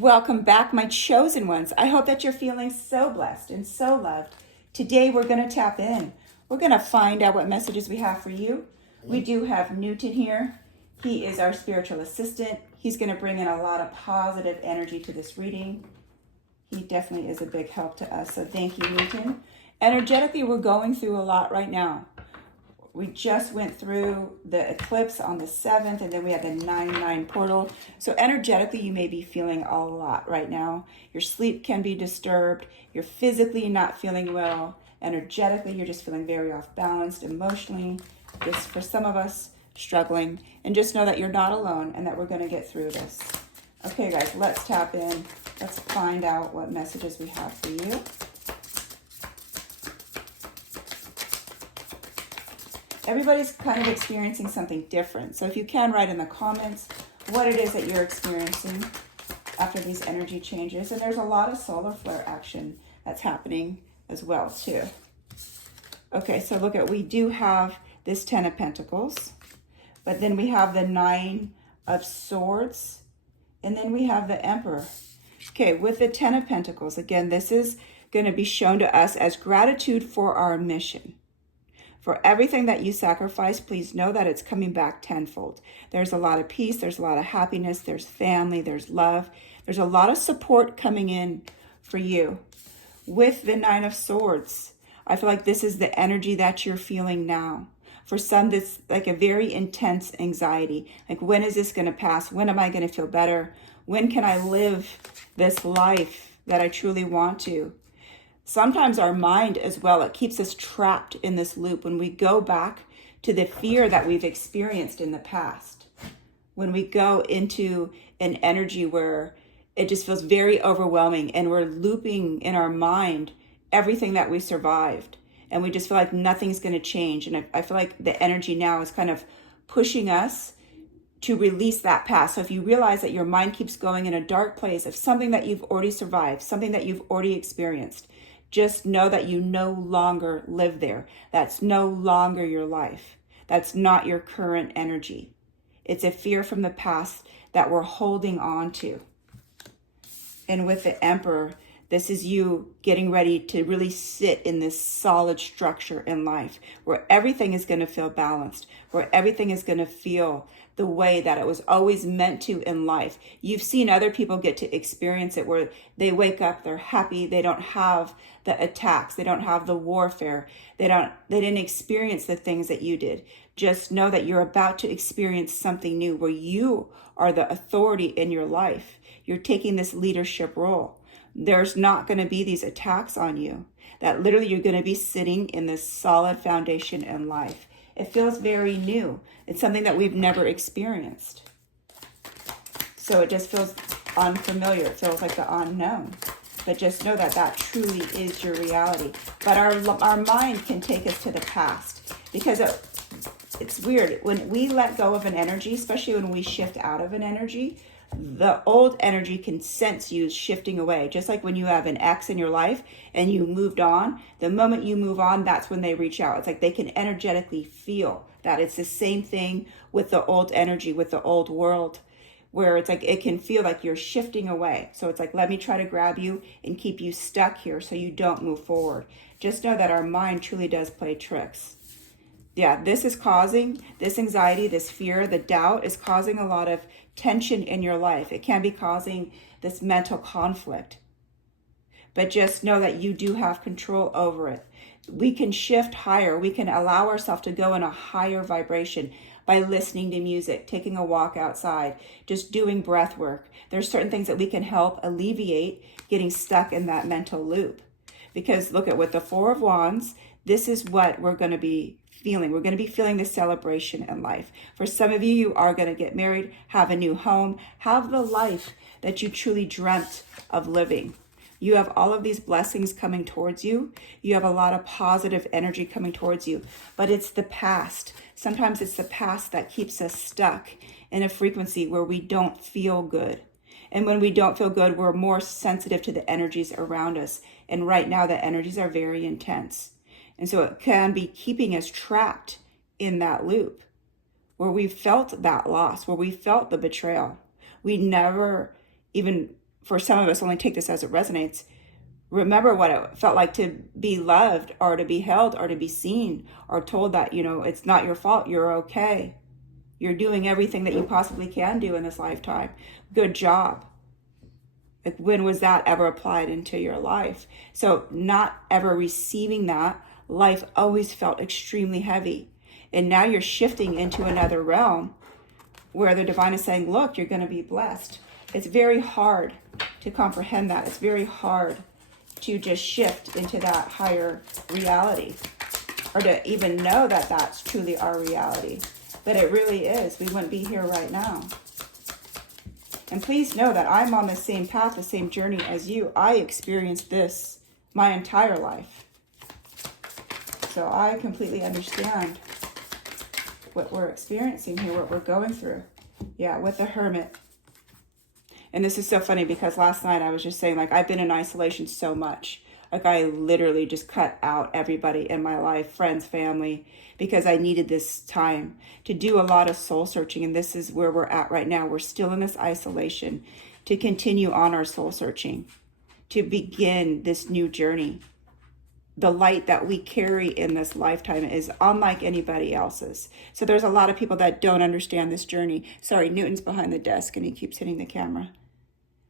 Welcome back, my chosen ones. I hope that you're feeling so blessed and so loved. Today, we're going to tap in. We're going to find out what messages we have for you. We do have Newton here. He is our spiritual assistant. He's going to bring in a lot of positive energy to this reading. He definitely is a big help to us. So thank you, Newton. Energetically, we're going through a lot right now. We just went through the eclipse on the 7th, and then we had the 9/9 portal. So energetically, you may be feeling a lot right now. Your sleep can be disturbed. You're physically not feeling well. Energetically, you're just feeling very off balance. Emotionally, just for some of us, struggling. And just know that you're not alone and that we're going to get through this. Okay, guys, let's tap in. Let's find out what messages we have for you. Everybody's kind of experiencing something different. So if you can, write in the comments what it is that you're experiencing after these energy changes. And there's a lot of solar flare action that's happening as well, too. Okay, so look at, we do have this 10 of Pentacles, but then we have the 9 of Swords, and then we have the Emperor. Okay, with the 10 of Pentacles, again, this is going to be shown to us as gratitude for our mission. For everything that you sacrifice, please know that it's coming back tenfold. There's a lot of peace, there's a lot of happiness, there's family, there's love. There's a lot of support coming in for you. With the 9 of Swords, I feel like this is the energy that you're feeling now. For some, this like a very intense anxiety. Like, when is this going to pass? When am I going to feel better? When can I live this life that I truly want to? Sometimes our mind as well, it keeps us trapped in this loop when we go back to the fear that we've experienced in the past. When we go into an energy where it just feels very overwhelming and we're looping in our mind everything that we survived. And we just feel like nothing's going to change. And I feel like the energy now is kind of pushing us to release that past. So if you realize that your mind keeps going in a dark place of something that you've already survived, something that you've already experienced, just know that you no longer live there. That's no longer your life. That's not your current energy. It's a fear from the past that we're holding on to. And with the Emperor, this is you getting ready to really sit in this solid structure in life where everything is going to feel balanced, where everything is going to feel the way that it was always meant to in life. You've seen other people get to experience it where they wake up, they're happy, they don't have the attacks, they don't have the warfare, they didn't experience the things that you did. Just know that you're about to experience something new where you are the authority in your life. You're taking this leadership role. There's not going to be these attacks on you. That literally you're going to be sitting in this solid foundation in life. It feels very new. It's something that we've never experienced. So it just feels unfamiliar. It feels like the unknown. But just know that that truly is your reality. But our mind can take us to the past. Because it's weird. When we let go of an energy, especially when we shift out of an energy, the old energy can sense you shifting away. Just like when you have an ex in your life and you moved on, the moment you move on, that's when they reach out. It's like they can energetically feel that. It's the same thing with the old energy, with the old world, where it's like it can feel like you're shifting away. So it's like, let me try to grab you and keep you stuck here so you don't move forward. Just know that our mind truly does play tricks. Yeah, this is causing, this anxiety, this fear, the doubt is causing a lot of tension in your life. It can be causing this mental conflict. But just know that you do have control over it. We can shift higher. We can allow ourselves to go in a higher vibration by listening to music, taking a walk outside, just doing breath work. There's certain things that we can help alleviate getting stuck in that mental loop. Because look at, with the 4 of Wands, this is what we're going to be feeling. We're going to be feeling the celebration in life. For some of you, you are going to get married, have a new home, have the life that you truly dreamt of living. You have all of these blessings coming towards you. You have a lot of positive energy coming towards you, but it's the past. Sometimes it's the past that keeps us stuck in a frequency where we don't feel good. And when we don't feel good, we're more sensitive to the energies around us. And right now, the energies are very intense. And so it can be keeping us trapped in that loop where we felt that loss, where we felt the betrayal. We never even for some of us, only take this as it resonates. Remember what it felt like to be loved or to be held or to be seen or told that, it's not your fault. You're okay. You're doing everything that you possibly can do in this lifetime. Good job. Like, when was that ever applied into your life? So not ever receiving that, life always felt extremely heavy. And now you're shifting into another realm where the divine is saying, look, you're going to be blessed. It's very hard to comprehend that. It's very hard to just shift into that higher reality, or to even know that that's truly our reality. But it really is. We wouldn't be here right now. And please know that I'm on the same path, the same journey as you. I experienced this my entire life. So I completely understand what we're experiencing here, what we're going through. Yeah, with the Hermit. And this is so funny because last night I was just saying, like, I've been in isolation so much. Like, I literally just cut out everybody in my life, friends, family, because I needed this time to do a lot of soul searching. And this is where we're at right now. We're still in this isolation to continue on our soul searching, to begin this new journey. The light that we carry in this lifetime is unlike anybody else's. So there's a lot of people that don't understand this journey. Sorry, Newton's behind the desk and he keeps hitting the camera.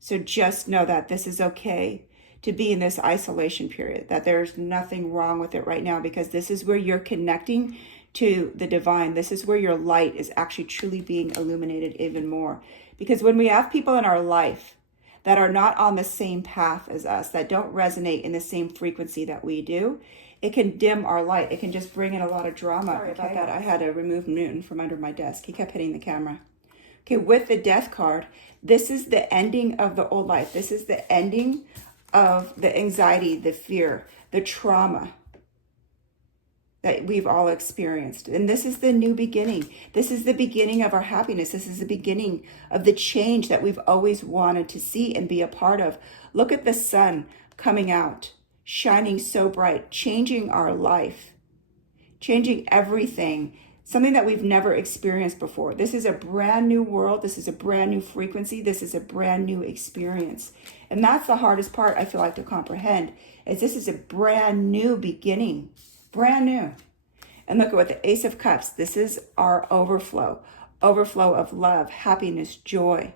So just know that this is okay to be in this isolation period, that there's nothing wrong with it right now, because this is where you're connecting to the divine. This is where your light is actually truly being illuminated even more. Because when we have people in our life that are not on the same path as us, that don't resonate in the same frequency that we do, it can dim our light. It can just bring in a lot of drama. Sorry about that. I had to remove Newton from under my desk. He kept hitting the camera. Okay, with the Death card, this is the ending of the old life. This is the ending of the anxiety, the fear, the trauma that we've all experienced. And this is the new beginning. This is the beginning of our happiness. This is the beginning of the change that we've always wanted to see and be a part of. Look at the sun coming out, shining so bright, changing our life, changing everything. Something that we've never experienced before. This is a brand new world. This is a brand new frequency. This is a brand new experience. And that's the hardest part, I feel like, to comprehend, is this is a brand new beginning. Brand new. And look at what the Ace of Cups, this is our overflow. Overflow of love, happiness, joy,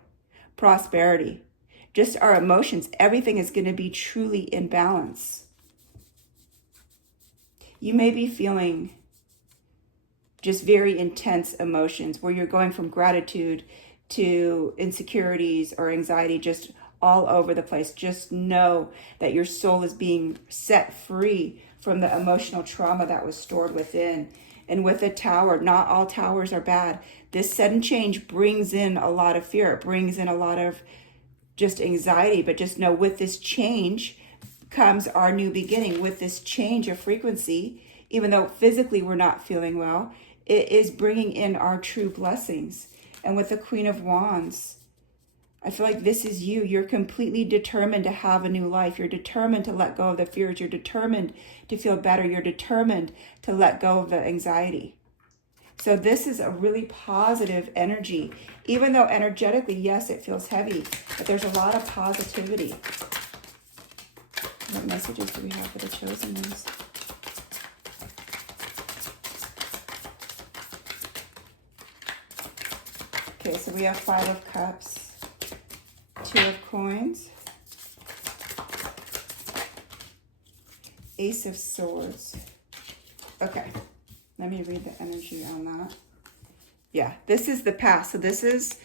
prosperity. Just our emotions. Everything is going to be truly in balance. You may be feeling just very intense emotions where you're going from gratitude to insecurities or anxiety, just all over the place. Just know that your soul is being set free from the emotional trauma that was stored within. And with a tower, not all towers are bad. This sudden change brings in a lot of fear. It brings in a lot of just anxiety. But just know, with this change comes our new beginning. With this change of frequency, even though physically we're not feeling well, it is bringing in our true blessings. And with the Queen of Wands, I feel like this is you. You're completely determined to have a new life. You're determined to let go of the fears. You're determined to feel better. You're determined to let go of the anxiety. So this is a really positive energy. Even though energetically, yes, it feels heavy, but there's a lot of positivity. What messages do we have for the chosen ones? Okay, so we have 5 of Cups, 2 of Coins, Ace of Swords. Okay, let me read the energy on that. Yeah, this is the past. So this is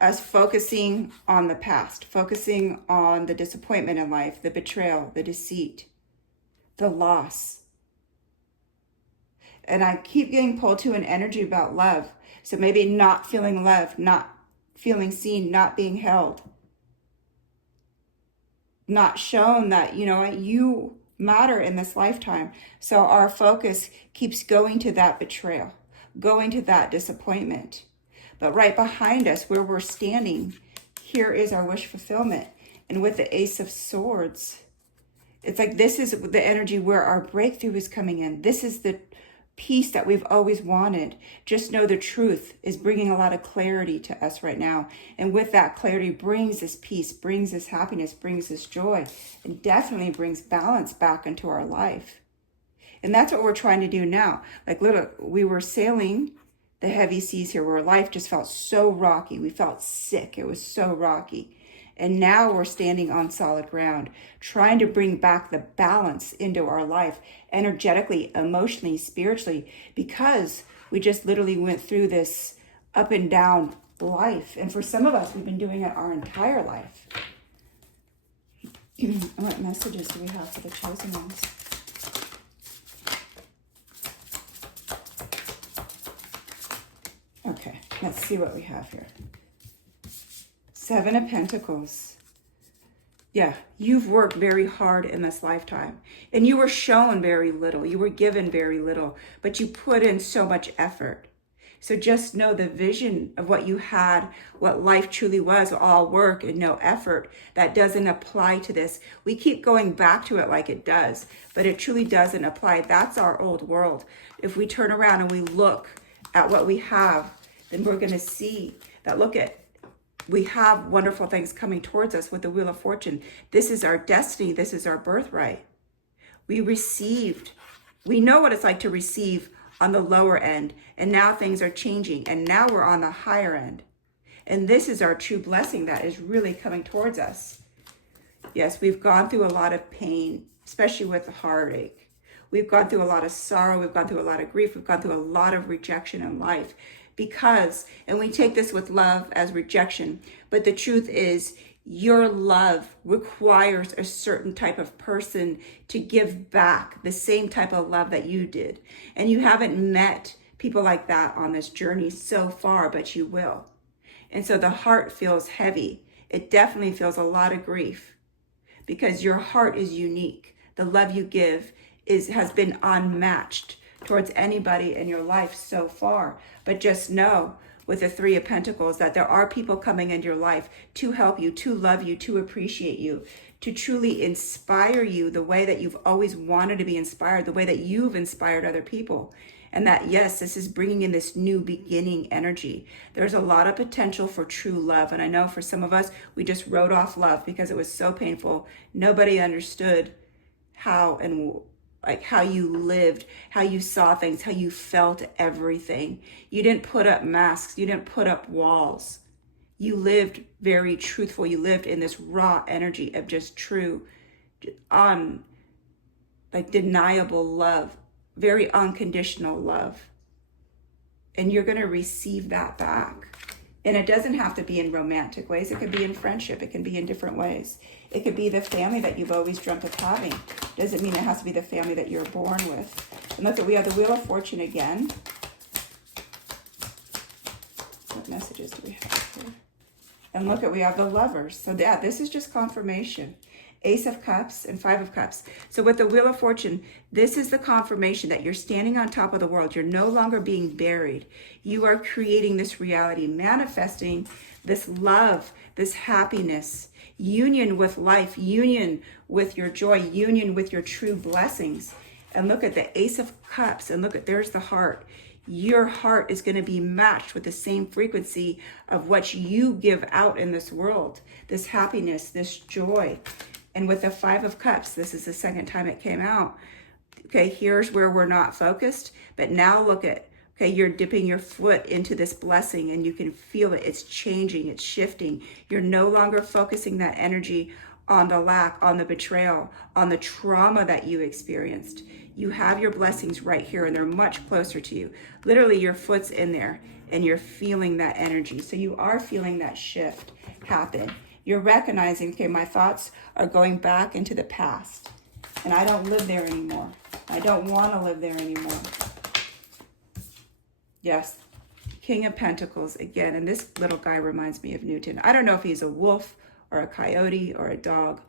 us focusing on the past, focusing on the disappointment in life, the betrayal, the deceit, the loss. And I keep getting pulled to an energy about love. So maybe not feeling loved, not feeling seen, not being held. Not shown that, you know what, you matter in this lifetime. So our focus keeps going to that betrayal, going to that disappointment. But right behind us, where we're standing, here is our wish fulfillment. And with the Ace of Swords, it's like this is the energy where our breakthrough is coming in. This is the peace that we've always wanted. Just know the truth is bringing a lot of clarity to us right now. And with that clarity brings this peace, brings this happiness, brings this joy, and definitely brings balance back into our life. And that's what we're trying to do now. Like, look, we were sailing the heavy seas here where life just felt so rocky. We felt sick. It was so rocky. And now we're standing on solid ground, trying to bring back the balance into our life, energetically, emotionally, spiritually, because we just literally went through this up and down life. And for some of us, we've been doing it our entire life. What messages do we have for the chosen ones? Okay, let's see what we have here. 7 of Pentacles. Yeah, you've worked very hard in this lifetime, and you were shown very little. You were given very little, but you put in so much effort. So just know the vision of what you had, what life truly was, all work and no effort, that doesn't apply to this. We keep going back to it like it does, but it truly doesn't apply. That's our old world. If we turn around and we look at what we have, then we're going to see that, we have wonderful things coming towards us with the Wheel of Fortune. This is our destiny. This is our birthright. We know what it's like to receive on the lower end, and now things are changing, and now we're on the higher end. And this is our true blessing that is really coming towards us. Yes, we've gone through a lot of pain, especially with the heartache. We've gone through a lot of sorrow. We've gone through a lot of grief. We've gone through a lot of rejection in life. And we take this with love as rejection, but the truth is your love requires a certain type of person to give back the same type of love that you did. And you haven't met people like that on this journey so far, but you will. And so the heart feels heavy. It definitely feels a lot of grief because your heart is unique. The love you give has been unmatched towards anybody in your life so far. But just know with the 3 of Pentacles that there are people coming into your life to help you, to love you, to appreciate you, to truly inspire you the way that you've always wanted to be inspired, the way that you've inspired other people. And that, yes, this is bringing in this new beginning energy. There's a lot of potential for true love. And I know for some of us, we just wrote off love because it was so painful. Nobody understood how you lived, how you saw things, how you felt everything. You didn't put up masks. You didn't put up walls. You lived very truthful. You lived in this raw energy of just true, deniable love, very unconditional love. And you're going to receive that back. And it doesn't have to be in romantic ways. It could be in friendship. It can be in different ways. It could be the family that you've always dreamt of having. Doesn't mean it has to be the family that you're born with. And look, we have the Wheel of Fortune again. What messages do we have here? And look, we have the Lovers. So yeah, this is just confirmation. Ace of Cups and 5 of Cups. So with the Wheel of Fortune, this is the confirmation that you're standing on top of the world. You're no longer being buried. You are creating this reality, manifesting this love, this happiness, union with life, union with your joy, union with your true blessings. And look at the Ace of Cups, and look at, there's the heart. Your heart is going to be matched with the same frequency of what you give out in this world, this happiness, this joy. And with the 5 of Cups, this is the second time it came out. Okay, here's where we're not focused, but now look at, okay, you're dipping your foot into this blessing and you can feel it. It's changing, it's shifting. You're no longer focusing that energy on the lack, on the betrayal, on the trauma that you experienced. You have your blessings right here and they're much closer to you. Literally, your foot's in there and you're feeling that energy. So you are feeling that shift happen. You're recognizing, okay, my thoughts are going back into the past and I don't live there anymore. I don't want to live there anymore. Yes, King of Pentacles again. And this little guy reminds me of Newton. I don't know if he's a wolf or a coyote or a dog,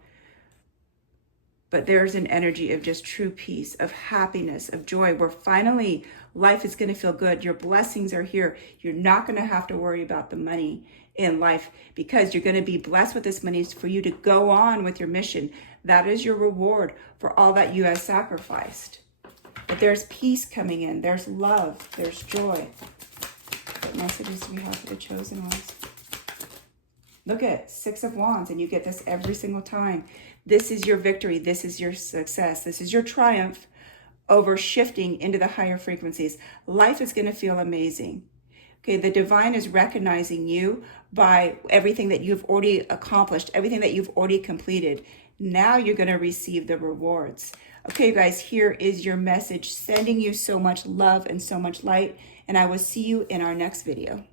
but there's an energy of just true peace, of happiness, of joy, where finally life is going to feel good. Your blessings are here. You're not going to have to worry about the money in life because you're going to be blessed with this money for you to go on with your mission. That is your reward for all that you have sacrificed. But there's peace coming in. There's love. There's joy. What messages do we have for the chosen ones? Look at 6 of Wands, and you get this every single time. This is your victory. This is your success. This is your triumph over shifting into the higher frequencies. Life is going to feel amazing. Okay, the divine is recognizing you by everything that you've already accomplished, everything that you've already completed. Now you're going to receive the rewards. Okay, guys, here is your message, sending you so much love and so much light, and I will see you in our next video.